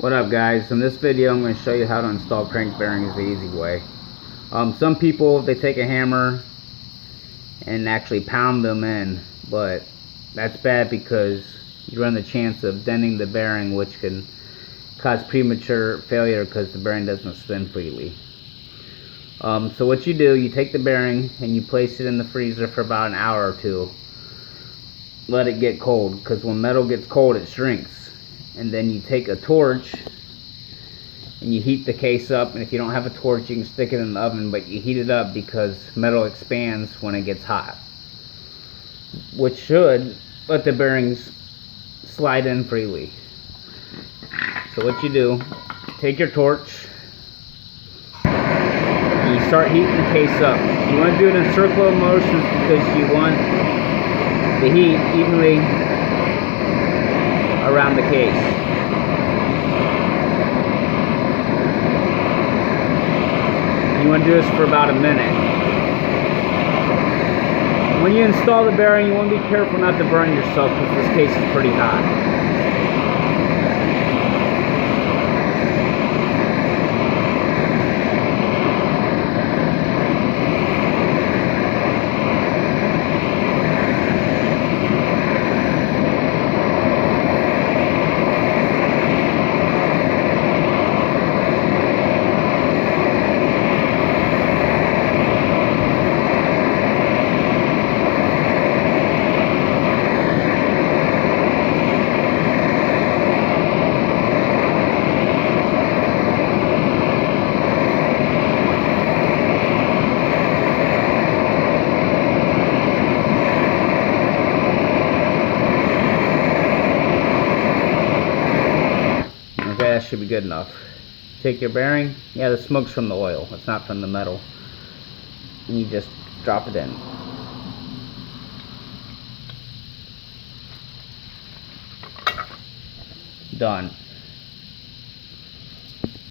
What up, guys? In this video I'm going to show you how to install crank bearings the easy way. Some people, they take a hammer and actually pound them in, but that's bad because you run the chance of denting the bearing, which can cause premature failure because the bearing doesn't spin freely. So what you do, you take the bearing and you place it in the freezer for about an hour or two. Let it get cold, because when metal gets cold it shrinks. And then you take a torch and you heat the case up, and if you don't have a torch you can stick it in the oven, but you heat it up because metal expands when it gets hot, which should let the bearings slide in freely. So what you do, take your torch and you start heating the case up. You want to do it in circular motions because you want the heat evenly around the case. You want to do this for about a minute. When you install the bearing, you want to be careful not to burn yourself because this case is pretty hot. Okay, that should be good enough. Take your bearing. Yeah, the smoke's from the oil. It's not from the metal. And you just drop it in. Done.